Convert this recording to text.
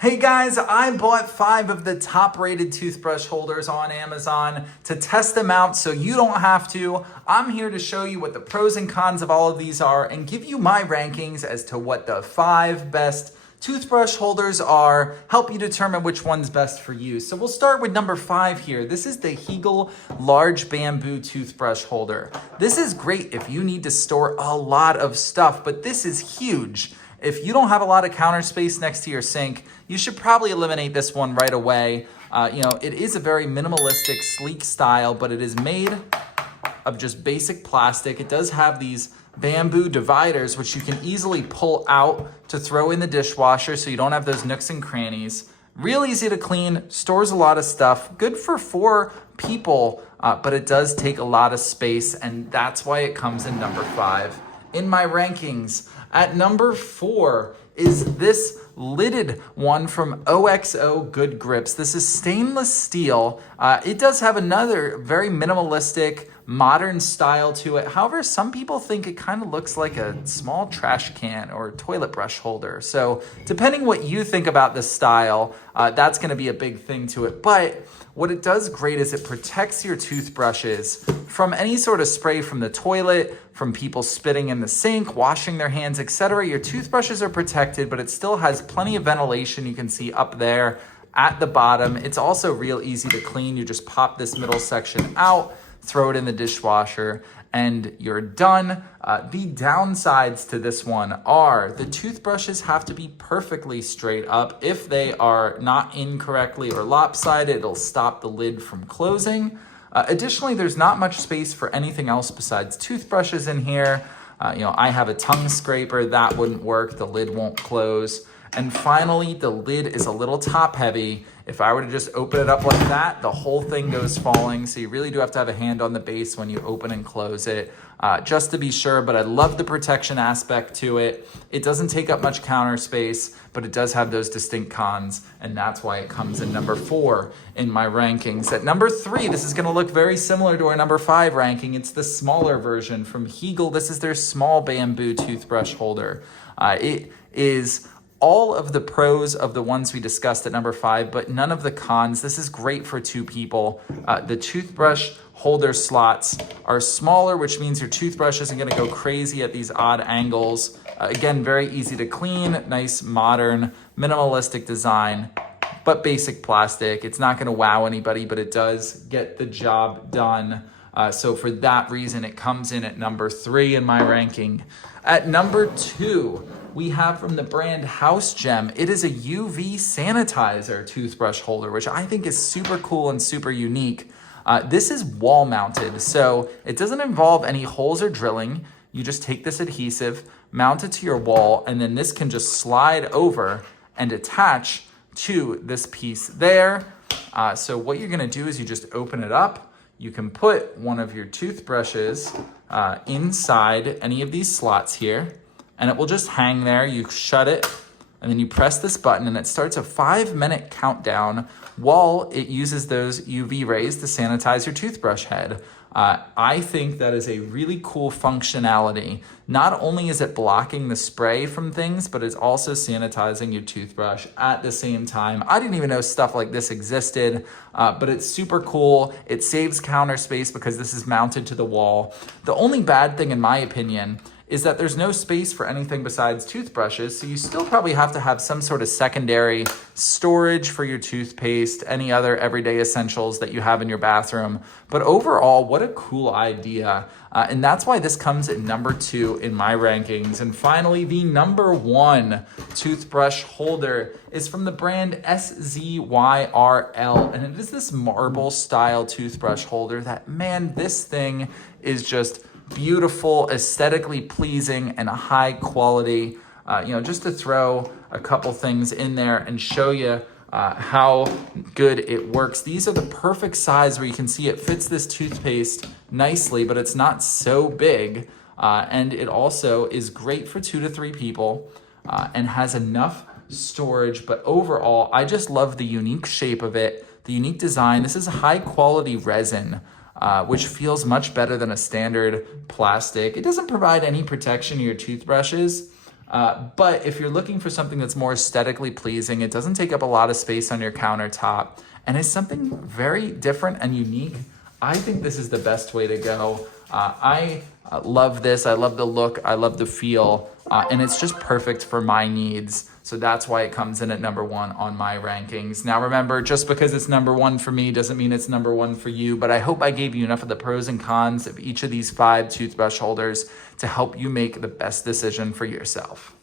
Hey guys, I bought 5 of the top rated toothbrush holders on Amazon to test them out so you don't have to. I'm here to show you what the pros and cons of all of these are and give you my rankings as to what the 5 best toothbrush holders are, help you determine which one's best for you. So we'll start with number 5 here. This is the Hegel large bamboo toothbrush holder. This is great if you need to store a lot of stuff, but this is huge. If you don't have a lot of counter space next to your sink, you should probably eliminate this one right away. It is a very minimalistic, sleek style, but it is made of just basic plastic. It does have these bamboo dividers, which you can easily pull out to throw in the dishwasher so you don't have those nooks and crannies. Real easy to clean, stores a lot of stuff, good for 4 people, but it does take a lot of space, and that's why it comes in number 5 in my rankings. At number 4 is this lidded one from OXO Good Grips. This is stainless steel. It does have another very minimalistic, modern style to it. However, some people think it kind of looks like a small trash can or toilet brush holder. So depending what you think about this style, that's going to be a big thing to it. But what it does great is it protects your toothbrushes from any sort of spray from the toilet, from people spitting in the sink, washing their hands, etc. Your toothbrushes are protected, but it still has plenty of ventilation. You can see up there at the bottom. It's also real easy to clean. You just pop this middle section out, throw it in the dishwasher, and you're done. The downsides to this one are the toothbrushes have to be perfectly straight up. If they are not incorrectly or lopsided, it'll stop the lid from closing. Additionally, there's not much space for anything else besides toothbrushes in here. I have a tongue scraper, that wouldn't work, the lid won't close. And finally, the lid is a little top heavy. If I were to just open it up like that, the whole thing goes falling. So you really do have to have a hand on the base when you open and close it, just to be sure. But I love the protection aspect to it. It doesn't take up much counter space, but it does have those distinct cons. And that's why it comes in number 4 in my rankings. At number 3, this is gonna look very similar to our number 5 ranking. It's the smaller version from Hegel. This is their small bamboo toothbrush holder. It is all of the pros of the ones we discussed at number 5, but none of the cons. This is great for 2 people. The toothbrush holder slots are smaller, which means your toothbrush isn't gonna go crazy at these odd angles. Again, very easy to clean, nice, modern, minimalistic design, but basic plastic. It's not gonna wow anybody, but it does get the job done. So for that reason, it comes in at number 3 in my ranking. At number 2, we have from the brand House Gem. It is a UV sanitizer toothbrush holder, which I think is super cool and super unique. This is wall mounted, so it doesn't involve any holes or drilling. You just take this adhesive, mount it to your wall, and then this can just slide over and attach to this piece there. So what you're gonna do is you just open it up. You can put one of your toothbrushes inside any of these slots here, and it will just hang there. You shut it, and then you press this button, and it starts a 5-minute countdown while it uses those UV rays to sanitize your toothbrush head. I think that is a really cool functionality. Not only is it blocking the spray from things, but it's also sanitizing your toothbrush at the same time. I didn't even know stuff like this existed, but it's super cool. It saves counter space because this is mounted to the wall. The only bad thing, in my opinion, is that there's no space for anything besides toothbrushes, so you still probably have to have some sort of secondary storage for your toothpaste, any other everyday essentials that you have in your bathroom. But overall, what a cool idea. And that's why this comes at number 2 in my rankings. And finally, the number 1 toothbrush holder is from the brand SZYRL. And it is this marble style toothbrush holder that, man, this thing is just beautiful, aesthetically pleasing, and a high quality. Just to throw a couple things in there and show you how good it works. These are the perfect size where you can see it fits this toothpaste nicely, but it's not so big. And it also is great for 2 to 3 people and has enough storage. But overall, I just love the unique shape of it, the unique design. This is high quality resin, which feels much better than a standard plastic. It doesn't provide any protection to your toothbrushes, But if you're looking for something that's more aesthetically pleasing, it doesn't take up a lot of space on your countertop, and it's something very different and unique, I think this is the best way to go. I love this. I love the look. I love the feel. And it's just perfect for my needs. So that's why it comes in at number 1 on my rankings. Now remember, just because it's number 1 for me doesn't mean it's number 1 for you, but I hope I gave you enough of the pros and cons of each of these 5 toothbrush holders to help you make the best decision for yourself.